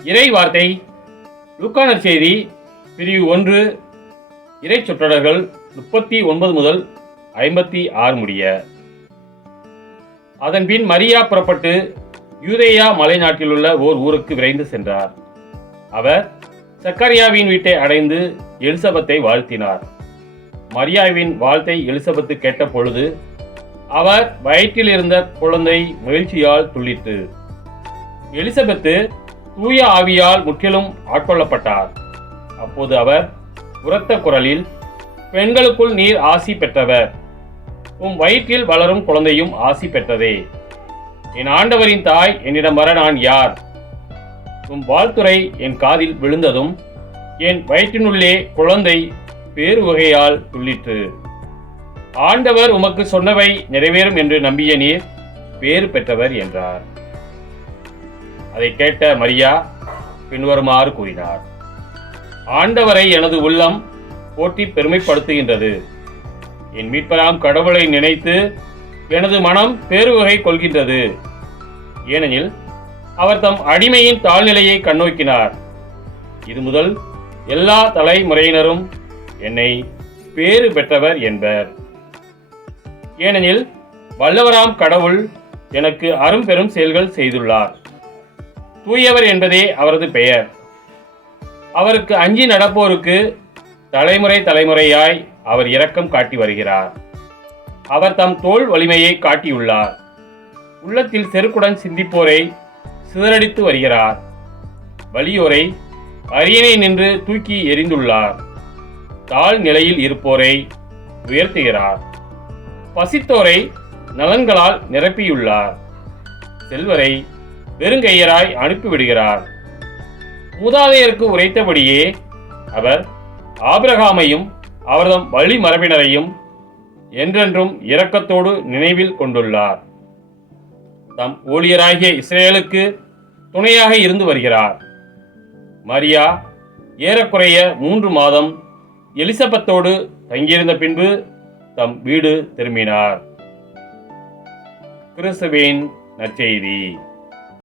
இறை வார்த்தை லூக்கா நற்செய்தி பிரிவு 1 இறை சொற்றொடர்கள் 39 முதல் 56 முடிய. அதன்பின் மரியா புறப்பட்டு யூதேயா மலைநாட்டிலுள்ள ஓர் ஊருக்கு விரைந்து சென்றார். அவர் சக்கரியாவின் வீட்டை அடைந்து எலிசபெத்தை வாழ்த்தினார். மரியாவின் வாழ்த்தை எலிசபெத்து கேட்ட பொழுது அவர் வயிற்றில் இருந்த குழந்தை மகிழ்ச்சியால் துள்ளிற்று. எலிசபெத்து தூய ஆவியால் முற்றிலும் ஆட்கொள்ளப்பட்டார். அப்போது அவர் உரத்த குரலில், பெண்களுக்குள் நீர் ஆசி பெற்றவர், உம் வயிற்றில் வளரும் குழந்தையும் ஆசி பெற்றதே. என் ஆண்டவரின் தாய் என்னிடம் வர நான் யார்? உம் வாழ்த்துரை என் காதில் விழுந்ததும் என் வயிற்றினுள்ளே குழந்தை பேறு வகையால் துள்ளிற்று. ஆண்டவர் உமக்கு சொன்னவை நிறைவேறும் என்று நம்பிய நீர் பேறு பெற்றவர் என்றார். அதை கேட்ட மரியா பின்வருமாறு கூறினார்: ஆண்டவரை எனது உள்ளம் போற்றி பெருமைப்படுத்துகின்றது. என் மீட்பராம் கடவுளை நினைத்து எனது மனம் பேருவகை கொள்கின்றது. ஏனெனில் அவர் தம் அடிமையின் தாழ்நிலையை கண்ணோக்கினார். இது முதல் எல்லா தலைமுறையினரும் என்னை பேறு பெற்றவர் என்பர். ஏனெனில் வல்லவராம் கடவுள் எனக்கு அரும்பெரும் செயல்கள் செய்துள்ளார். தூயவர் என்பதே அவரது பெயர். அவருக்கு அஞ்சி நடப்போருக்கு தலைமுறை தலைமுறையாய் அவர் இரக்கம் காட்டி வருகிறார். அவர் தம் தோள் வலிமையை காட்டியுள்ளார். உள்ளத்தில் செருக்குடன் சிந்திப்போரை சிதறடித்து வருகிறார். வலியோரை அரியணை நின்று தூக்கி எறிந்துள்ளார். தாழ் நிலையில் இருப்போரை உயர்த்துகிறார். பசித்தோரை நலன்களால் நிரப்பியுள்ளார். செல்வரை வெறுங்கையராய் அனுப்பிவிடுகிறார். மூதாதையருக்கு உரைத்தபடியே அவர் ஆபிரகாமையும் அவர்தம் வழி மரபினரையும் என்றென்றும் இரக்கத்தோடு நினைவில் கொண்டுள்ளார். தம் ஊழியராகிய இஸ்ரேலுக்கு துணையாக இருந்து வருகிறார். மரியா ஏறக்குறைய 3 மாதம் எலிசபெத்தோடு தங்கியிருந்த பின்பு தம் வீடு திரும்பினார். கிறிஸ்துவின் நற்செய்தி.